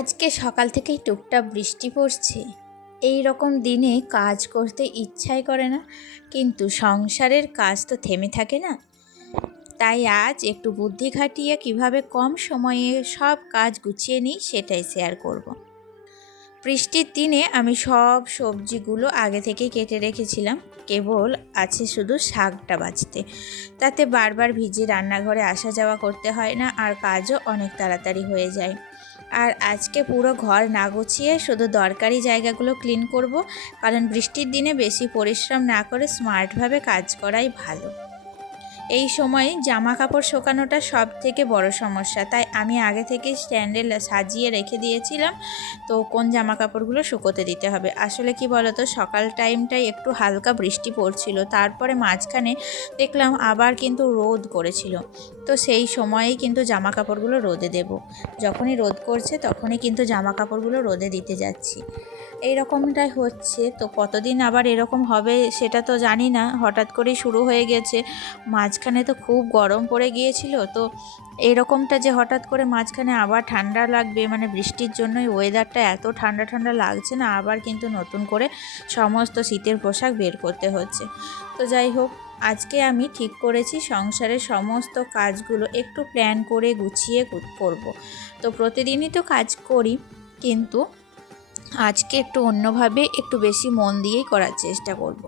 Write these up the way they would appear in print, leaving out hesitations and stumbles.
আজকে সকাল থেকেই টুকটাক বৃষ্টি পড়ছে। এই রকম দিনে কাজ করতে ইচ্ছাই করে না, কিন্তু সংসারের কাজ তো থেমে থাকে না। তাই আজ একটু বুদ্ধি খাটিয়ে কিভাবে কম সময়ে সব কাজ গুছিয়ে নিই সেটাই শেয়ার করব। বৃষ্টির দিনে আমি সব সবজিগুলো আগে থেকেই কেটে রেখেছিলাম, কেবল আছে শুধু শাকটা বাছতে। তাতে বারবার ভিজে রান্নাঘরে আসা যাওয়া করতে হয় না, আর কাজও অনেক তাড়াতাড়ি হয়ে যায়। আর আজকে পুরো ঘর না গুছিয়ে শুধু দরকারি জায়গাগুলো ক্লিন করব, কারণ বৃষ্টির দিনে বেশি পরিশ্রম না করে স্মার্টভাবে কাজ করাই ভালো। এই সময় জামা কাপড় শুকানোটা সব থেকে বড় সমস্যা, তাই আমি আগে থেকে স্ট্যান্ডে সাজিয়ে রেখে দিয়েছিলাম তো কোন জামা কাপড়গুলো শুকোতে দিতে হবে। আসলে কি বলতো, সকাল টাইমটাই একটু হালকা বৃষ্টি পড়ছিল, তারপরে মাঝখানে দেখলাম আবার কিন্তু রোদ করেছিল। তো সেই সময়েই কিন্তু জামা কাপড়গুলো রোদে দেব। যখনই রোদ করছে তখনই কিন্তু জামা কাপড়গুলো রোদে দিতে যাচ্ছি। এই রকমটাই হচ্ছে। তো কতদিন আবার এরকম হবে সেটা তো জানি না, হঠাৎ করেই শুরু হয়ে গেছে। মাঝখানে তো খুব গরম পড়ে গিয়েছিল, তো এরকমটা যে হঠাৎ করে মাঝখানে আবার ঠান্ডা লাগবে, মানে বৃষ্টির জন্যই ওয়েদারটা এত ঠান্ডা ঠান্ডা লাগছে না, আবার কিন্তু নতুন করে সমস্ত শীতের পোশাক বের করতে হচ্ছে। তো যাই হোক, আজকে আমি ঠিক করেছি সংসারের সমস্ত কাজগুলো একটু প্ল্যান করে গুছিয়ে করব। তো প্রতিদিনই তো কাজ করি, কিন্তু আজকে একটু অন্যভাবে একটু বেশি মন দিয়েই করার চেষ্টা করব।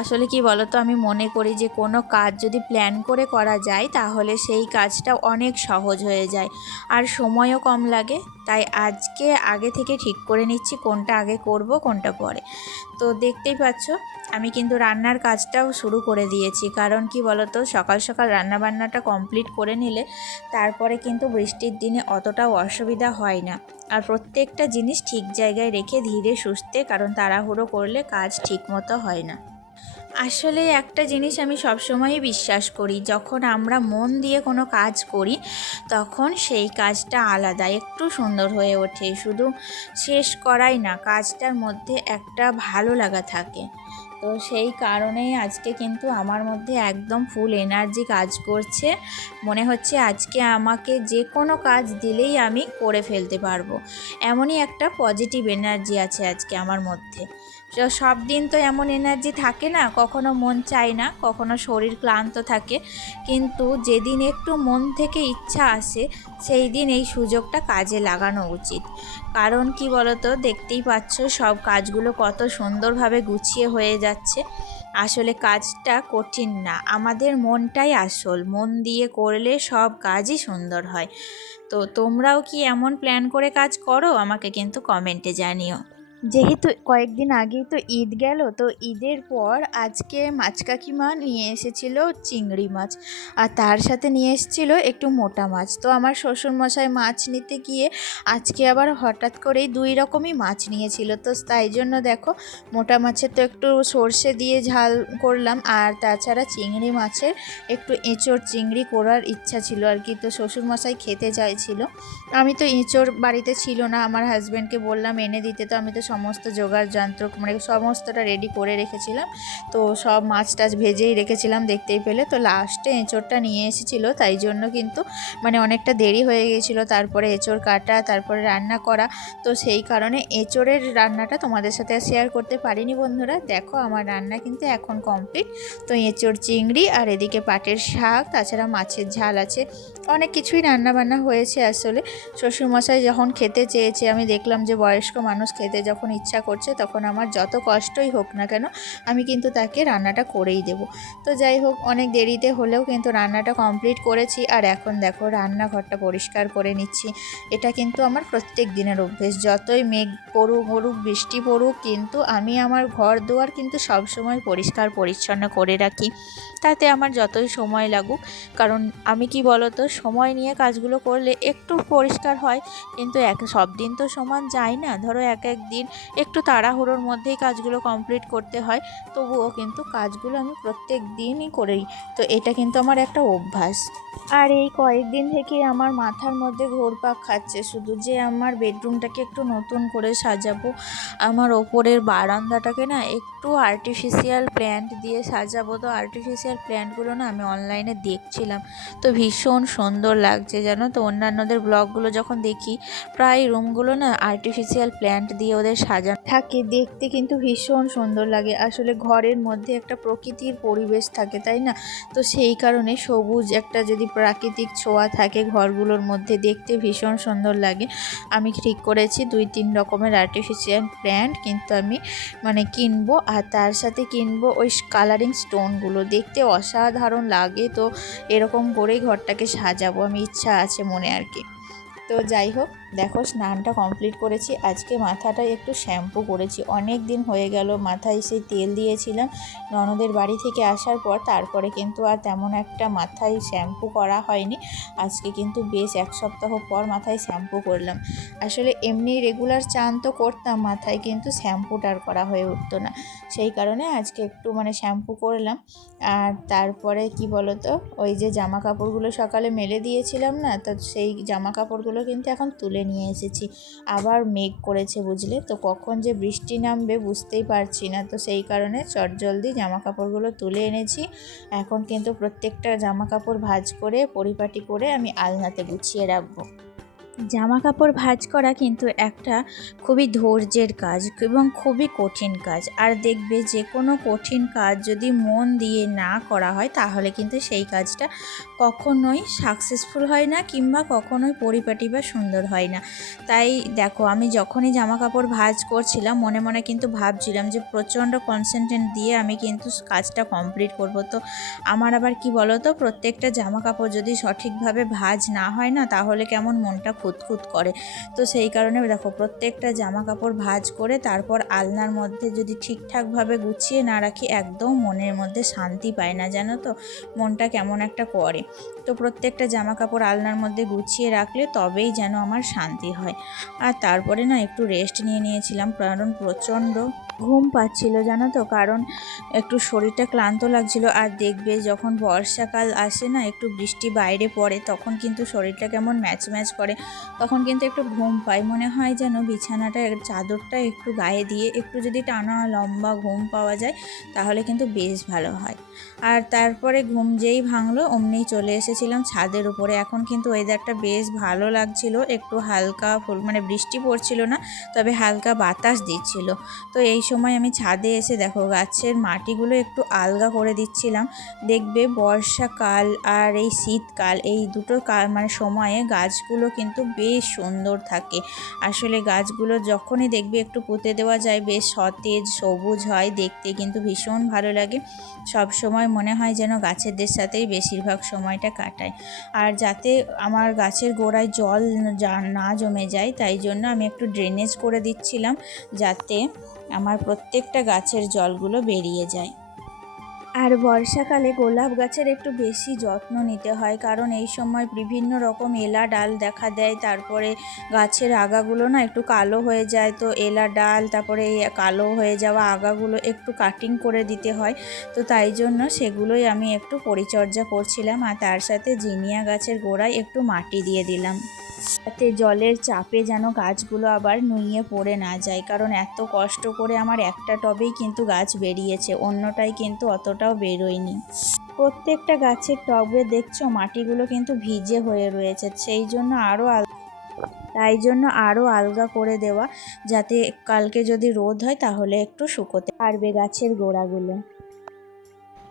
আসলে কি বলতো, আমি মনে করি যে কোনো কাজ যদি প্ল্যান করে করা যায় তাহলে সেই কাজটা অনেক সহজ হয়ে যায় আর সময়ও কম লাগে। তাই আজকে আগে থেকে ঠিক করে নিচ্ছি কোনটা আগে করব কোনটা পরে। তো দেখতেই পাচ্ছ, আমি কিন্তু রান্নার কাজটাও শুরু করে দিয়েছি, কারণ কি বলতো, সকাল সকাল রান্নাবান্নাটা কমপ্লিট করে নিলে তারপরে কিন্তু বৃষ্টির দিনে অতটাও অসুবিধা হয় না। আর প্রত্যেকটা জিনিস ঠিক জায়গায় রেখে ধীরে সুস্থে, কারণ তাড়াহুড়ো করলে কাজ ঠিক মতো হয় না। আসলে একটা জিনিস আমি সবসময়ই বিশ্বাস করি, যখন আমরা মন দিয়ে কোনো কাজ করি তখন সেই কাজটা আলাদা একটু সুন্দর হয়ে ওঠে। শুধু শেষ করাই না, কাজটার মধ্যে একটা ভালো লাগা থাকে। তো সেই কারণেই আজকে কিন্তু আমার মধ্যে একদম ফুল এনার্জি কাজ করছে। মনে হচ্ছে আজকে আমাকে যে কোনো কাজ দিলেই আমি করে ফেলতে পারবো, এমনই একটা পজিটিভ এনার্জি আছে আজকে আমার মধ্যে। সব দিন তো এমন এনার্জি থাকে না, কখনো মন চায় না, কখনো শরীর ক্লান্ত থাকে, কিন্তু যেদিন একটু মন থেকে ইচ্ছা আসে সেই দিন এই সুযোগটা কাজে লাগানো উচিত। কারণ কি বলতো, দেখতেই পাচ্ছ সব কাজগুলো কত সুন্দরভাবে গুছিয়ে হয়ে যাচ্ছে। আসলে কাজটা কঠিন না, আমাদের মনটাই আসল। মন দিয়ে করলে সব কাজই সুন্দর হয়। তো তোমরাও কি এমন প্ল্যান করে কাজ করো? আমাকে কিন্তু কমেন্টে জানিও। যেহেতু কয়েকদিন আগেই তো ঈদ গেল, তো ঈদের পর আজকে মাছ কাকিমা নিয়ে এসেছিল চিংড়ি মাছ, আর তার সাথে নিয়ে এসেছিল একটু মোটা মাছ। তো আমার শ্বশুরমশাই মাছ নিতে গিয়ে আজকে আবার হঠাৎ করেই দুই রকমই মাছ নিয়েছিল। তো তাই জন্য দেখো, মোটা মাছের তো একটু সর্ষে দিয়ে ঝাল করলাম, আর তাছাড়া চিংড়ি মাছের একটু এঁচোড় চিংড়ি করার ইচ্ছা ছিল আর কি। তো শ্বশুরমশাই খেতে চাইছিল। আমি তো এঁচোড় বাড়িতে ছিল না, আমার হাজব্যান্ডকে বললাম এনে দিতে। তো আমি তো সমস্ত জোগাড় যন্ত্র মানে সমস্তটা রেডি করে রেখেছিলাম, তো সব মাছ টাছ ভেজেই রেখেছিলাম, দেখতেই পেলে। তো লাস্টে এঁচোড়টা নিয়ে এসেছিলো, তাই জন্য কিন্তু মানে অনেকটা দেরি হয়ে গিয়েছিলো। তারপরে এঁচোড় কাটা, তারপরে রান্না করা। তো সেই কারণে এঁচোড়ের রান্নাটা তোমাদের সাথে শেয়ার করতে পারিনি বন্ধুরা। দেখো আমার রান্না কিন্তু এখন কমপ্লিট। তো এঁচোড় চিংড়ি আর এদিকে পাটের শাক, তাছাড়া মাছের ঝাল আছে, অনেক কিছুই রান্নাবান্না হয়েছে। আসলে শ্বশুরমশাই যখন খেতে চেয়েছে, আমি দেখলাম যে বয়স্ক মানুষ খেতে যখন ইচ্ছা করছে, তখন আমার যত কষ্টই হোক না কেন আমি কিন্তু তাকে রান্নাটা করেই দেব। তো যাই হোক, অনেক দেরিতে হলেও কিন্তু রান্নাটা কমপ্লিট করেছি। আর এখন দেখো রান্নাঘরটা পরিষ্কার করে নিচ্ছি। এটা কিন্তু আমার প্রত্যেক দিনের অভ্যেস, যতই মেঘ পড়ুক বৃষ্টি পড়ুক, কিন্তু আমি আমার ঘর দুয়ার কিন্তু সবসময় পরিষ্কার পরিচ্ছন্ন করে রাখি, তাতে আমার যতই সময় লাগুক। কারণ আমি কি বলতো, সময় নিয়ে কাজগুলো করলে একটু পরিষ্কার হয়, কিন্তু সব দিন তো সমান যায় না। ধরো এক এক দিন একটু তাড়াহুড়োর মধ্যেই কাজগুলো কমপ্লিট করতে হয়, তবুও কিন্তু কাজগুলো আমি প্রত্যেক দিনই করি। তো এটা কিন্তু আমার একটা অভ্যাস। আর এই কয়েকদিন থেকে আমার মাথার মধ্যে ঘুরপাক খাচ্ছে শুধু, যে আমার বেডরুমটাকে একটু নতুন করে সাজাবো, আমার ওপরের বারান্দাটাকে না একটু আর্টিফিশিয়াল প্ল্যান্ট দিয়ে সাজাবো। তো আর্টিফিশিয়াল প্ল্যান্টগুলো না আমি অনলাইনে দেখছিলাম, তো ভীষণ সুন্দর লাগছে জানো তো। অন্যান্যদের ব্লগগুলো যখন দেখি, প্রায় রুমগুলো না আর্টিফিশিয়াল প্ল্যান্ট দিয়ে ওদের সাজানো থাকে, দেখতে কিন্তু ভীষণ সুন্দর লাগে। আসলে ঘরের মধ্যে একটা প্রকৃতির পরিবেশ থাকে, তাই না? তো সেই কারণে সবুজ একটা যদি প্রাকৃতিক ছোঁয়া থাকে ঘরগুলোর মধ্যে, দেখতে ভীষণ সুন্দর লাগে। আমি ঠিক করেছি 2-3 রকমের আর্টিফিশিয়াল প্ল্যান্ট কিন্তু আমি কিনবো, আর তার সাথে কিনবো ওই কালারিং স্টোনগুলো, দেখতে অসাধারণ লাগে। তো এরকম করেই ঘরটাকে সাজাবো, আমি ইচ্ছা আছে মনে আর কি। তো যাই হোক, দেখো স্নানটা কমপ্লিট করেছি। আজকে মাথাটা একটু শ্যাম্পু করেছি, অনেক দিন হয়ে গেল মাথায় সেই তেল দিয়েছিলাম ননদের বাড়ি থেকে আসার পর, তারপরে কিন্তু আর তেমন একটা মাথায় শ্যাম্পু করা হয়নি। আজকে কিন্তু বেশ 1 সপ্তাহ পর মাথায় শ্যাম্পু করলাম। আসলে এমনি রেগুলার চান তো করতাম মাথায়, কিন্তু শ্যাম্পুটা আর করা হয়ে উঠতো না, সেই কারণে আজকে একটু শ্যাম্পু করলাম। আর তারপরে কি বলো তো, ওই যে জামা কাপড়গুলো সকালে মেলে দিয়েছিলাম না, তো সেই জামা কাপড়গুলো কিন্তু এখন তুলে নিয়ে এসেছি। আবার মেঘ করেছে বুঝলে, তো কখন যে বৃষ্টি নামবে বুঝতেই পারছি না। তো সেই কারণে চটজলদি জামা কাপড়গুলো তুলে এনেছি। এখন কিন্তু প্রত্যেকটা জামা কাপড় ভাঁজ করে পরিপাটি করে আমি আলনাতে গুছিয়ে রাখবো। জামা কাপড় ভাঁজ করা কিন্তু একটা খুবই ধৈর্যের কাজ এবং খুবই কঠিন কাজ। আর দেখবে যে কোনো কঠিন কাজ যদি মন দিয়ে না করা হয়, তাহলে কিন্তু সেই কাজটা কখনোই সাকসেসফুল হয় না, কিংবা কখনোই পরিপাটি বা সুন্দর হয় না। তাই দেখো, আমি যখনই জামা কাপড় ভাঁজ করছিলাম, মনে মনে কিন্তু ভাবছিলাম যে প্রচণ্ড কনসেন্ট্রেট দিয়ে আমি কিন্তু কাজটা কমপ্লিট করব। তো আমার আবার কি বলো তো, প্রত্যেকটা জামা কাপড় যদি সঠিকভাবে ভাঁজ না হয় না, তাহলে কেমন মনটা খুঁতখুত করে। তো সেই কারণে দেখো, প্রত্যেকটা জামা কাপড় ভাঁজ করে তারপর আলনার মধ্যে যদি ঠিকঠাকভাবে গুছিয়ে না রাখি, একদম মনের মধ্যে শান্তি পায় না, জানো তো, মনটা কেমন একটা করে। তো প্রত্যেকটা জামা কাপড় আলনার মধ্যে গুছিয়ে রাখলে তবেই যেন আমার শান্তি হয়। আর তারপরে না একটু রেস্ট নিয়ে নিয়েছিলাম, কারণ প্রচণ্ড ঘুম পাচ্ছিল জানো তো, কারণ একটু শরীরটা ক্লান্ত লাগছিল। আর দেখবে যখন বর্ষাকাল আসে না, একটু বৃষ্টি বাইরে পড়ে, তখন কিন্তু শরীরটা কেমন ম্যাচ ম্যাচ করে, তখন কিন্তু একটু ঘুম পায়, মনে হয় যেন বিছানাটা চাদরটা একটু গায়ে দিয়ে একটু যদি টানা লম্বা ঘুম পাওয়া যায়, তাহলে কিন্তু বেশ ভালো হয়। আর তারপরে ঘুম যেই ভাঙলো, অমনিই চলে এসেছিলাম ছাদের উপরে। এখন কিন্তু ওয়েদারটা বেশ ভালো লাগছিল, একটু হালকা বৃষ্টি পড়ছিল না, তবে হালকা বাতাস দিচ্ছিল। তো এই সময় আমি ছাদে এসে দেখো গাছের মাটিগুলো একটু আলগা করে দিচ্ছিলাম। দেখবে বর্ষাকাল আর এই শীতকাল, এই দুটো সময়ে গাছগুলো কিন্তু বেশ সুন্দর থাকে। আসলে গাছগুলো যখনই দেখবে একটু পুঁতে দেওয়া যায়, বেশ সতেজ সবুজ হয়, দেখতে কিন্তু ভীষণ ভালো লাগে। সব সময় মনে হয় যেন গাছেদের সাথেই বেশিরভাগ সময়টা কাটায়। আর যাতে আমার গাছের গোড়ায় জল না জমে যায়, তাই জন্য আমি একটু ড্রেনেজ করে দিচ্ছিলাম, যাতে আমার প্রত্যেকটা গাছের জলগুলো বেরিয়ে যায়। আর বর্ষাকালে গোলাপ গাছের একটু বেশি যত্ন নিতে হয়, কারণ এই সময় বিভিন্ন রকম এলা ডাল দেখা দেয়, তারপরে গাছের আগাগুলো না একটু কালো হয়ে যায়। তো এলা ডাল, তারপরে এই কালো হয়ে যাওয়া আগাগুলো একটু কাটিং করে দিতে হয়। তো তাই জন্য সেগুলোই আমি একটু পরিচর্যা করছিলাম। আর তার সাথে জিনিয়া গাছের গোড়ায় একটু মাটি দিয়ে দিলাম, যাতে জলের চাপে যেন গাছগুলো আবার নুইয়ে পড়ে না যায়, কারণ এত কষ্ট করে আমার একটা টবেই কিন্তু গাছ বেরিয়েছে, অন্যটাই কিন্তু অতটাও বেরোয়নি। প্রত্যেকটা গাছের টবে দেখছো মাটিগুলো কিন্তু ভিজে হয়ে রয়েছে, সেই জন্য তাই জন্য আরও আলগা করে দেওয়া, যাতে কালকে যদি রোদ হয় তাহলে একটু শুকোতে পারবে গাছের গোড়াগুলো।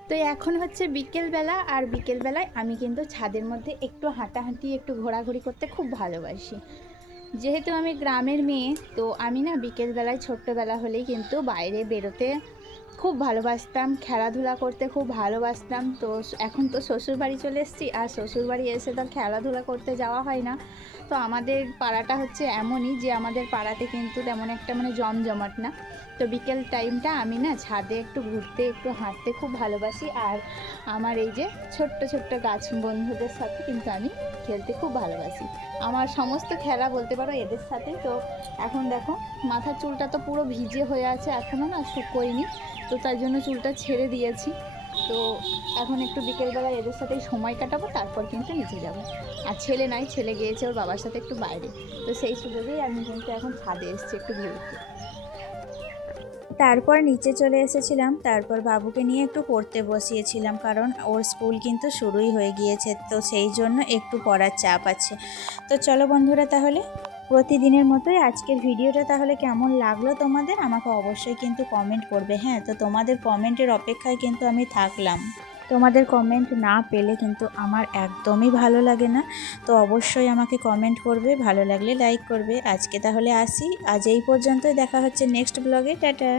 তো এখন হচ্ছে বিকেলবেলা, আর বিকেলবেলায় আমি কিন্তু ছাদের মধ্যে একটু হাঁটাহাঁটি একটু ঘোরাঘুরি করতে খুব ভালোবাসি। যেহেতু আমি গ্রামের মেয়ে, তো আমি না বিকেলবেলায় ছোট্টবেলা হলেই কিন্তু বাইরে বেরোতে খুব ভালোবাসতাম, খেলাধুলা করতে খুব ভালোবাসতাম। তো এখন তো শ্বশুরবাড়ি চলে এসেছি, আর শ্বশুরবাড়ি এসে তো খেলাধুলা করতে যাওয়া হয় না। তো আমাদের পাড়াটা হচ্ছে এমনই যে আমাদের পাড়াতে কিন্তু তেমন একটা মানে জমজমাট না। তো বিকেল টাইমটা আমি না ছাদে একটু ঘুরতে একটু হাঁটতে খুব ভালোবাসি। আর আমার এই যে ছোট্ট ছোট্ট গাছ বন্ধুদের সাথে কিন্তু আমি খেলতে খুব ভালোবাসি। আমার সমস্ত খেলা বলতে পারো এদের সাথে। তো এখন দেখো মাথার চুলটা তো পুরো ভিজে হয়ে আছে, এখনও না শুকোয়নি, তো তার জন্য চুলটা ছেড়ে দিয়েছি। তো এখন একটু বিকেলবেলা এদের সাথেই সময় কাটাবো, তারপর কিন্তু নিচে যাব। আর ছেলে নাই, ছেলে গিয়েছে ওর বাবার সাথে একটু বাইরে, তো সেই সুযোগেই আমি কিন্তু এখন ছাদে এসেছি একটু ঘুরতে। তারপর নিচে চলে এসেছিলাম, তারপর বাবুকে নিয়ে একটু পড়তে বসিয়েছিলাম, কারণ ওর স্কুল কিন্তু শুরুই হয়ে গিয়েছে, তো সেই জন্য একটু পড়ার চাপ আছে। তো চলো বন্ধুরা, তাহলে প্রতিদিনের মতোই আজকের ভিডিওটা তাহলে কেমন লাগলো তোমাদের আমাকে অবশ্যই কিন্তু কমেন্ট করবে। হ্যাঁ, তো তোমাদের কমেন্টের অপেক্ষায় কিন্তু আমি থাকলাম। তোমাদের কমেন্ট না পেলে কিন্তু আমার একদমই ভালো লাগে না, তো অবশ্যই আমাকে কমেন্ট করবে, ভালো লাগলে লাইক করবে। আজকে তাহলে আসি, আজ এই পর্যন্তই, দেখা হচ্ছে নেক্সট ব্লগে। টাটা।